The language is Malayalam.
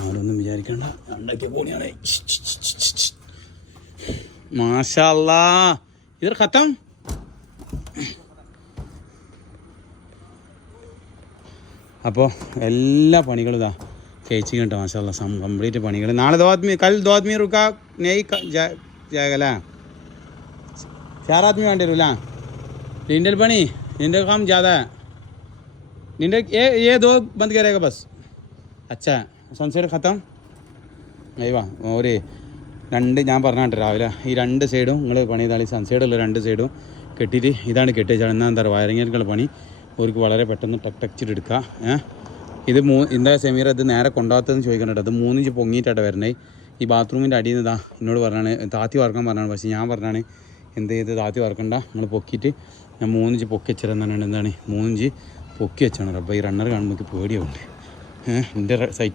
അവരൊന്നും വിചാരിക്കണ്ട, ഉണ്ടാക്കിയ പോണിയാണ്. മാഷാ അല്ലാ, ഇത് ഖത്തം. അപ്പോൾ എല്ലാ പണികളും ഇതാ കഴിച്ചു കേട്ടോ. മാഷാ അല്ലാ, കംപ്ലീറ്റ് പണികൾ. നാളെ കൽ 2 आदमी रुका नहीं जाएगा. 4 आदमी വേണ്ടി വരും അല്ലേ? लिंडल बनी, लिंडल काम ज़्यादा है. लिंडल ये 2 बंद करेगा बस. अच्छा, सनसेट ख़त्म. അയ്യോ ഒരു 2 ഞാൻ പറഞ്ഞാട്ട് രാവിലെ ഈ 2 സൈഡും നിങ്ങൾ പണി ചെയ്താൽ സൺസൈഡുള്ള 2 സൈഡും കെട്ടിയിട്ട് ഇതാണ് കെട്ടിച്ചാൽ എന്നാൽ എന്താ പറയുക വയറിങ്ങേക്കുള്ള പണി അവർക്ക് വളരെ പെട്ടെന്ന് ടച്ചിട്ട് എടുക്കുക. ഇത് എന്താ സെമീർ ഇത് നേരെ കൊണ്ടാകത്തതെന്ന് ചോദിക്കണ്ടോ. അത് 3 ഇഞ്ച് പൊങ്ങിയിട്ടാണ് വരണേ. ഈ ബാത്റൂമിൻ്റെ അടിയിൽ നിന്ന് ഇതാ എന്നോട് പറഞ്ഞാണ് താത്തി വറക്കാൻ പറഞ്ഞാണ്. പക്ഷേ ഞാൻ പറഞ്ഞാണ് എന്ത് ചെയ്ത് താത്തി വറക്കണ്ട, നിങ്ങൾ പൊക്കിയിട്ട് ഞാൻ 3 ഇഞ്ച് പൊക്കി വെച്ചിരുന്നാണ്. എന്താണ് 3 ഇഞ്ച് പൊക്കി വെച്ചാണ്. അപ്പോൾ ഈ റണ്ണർ കാണുമ്പോൾ പേടിയാവുണ്ട്. എൻ്റെ സൈറ്റ്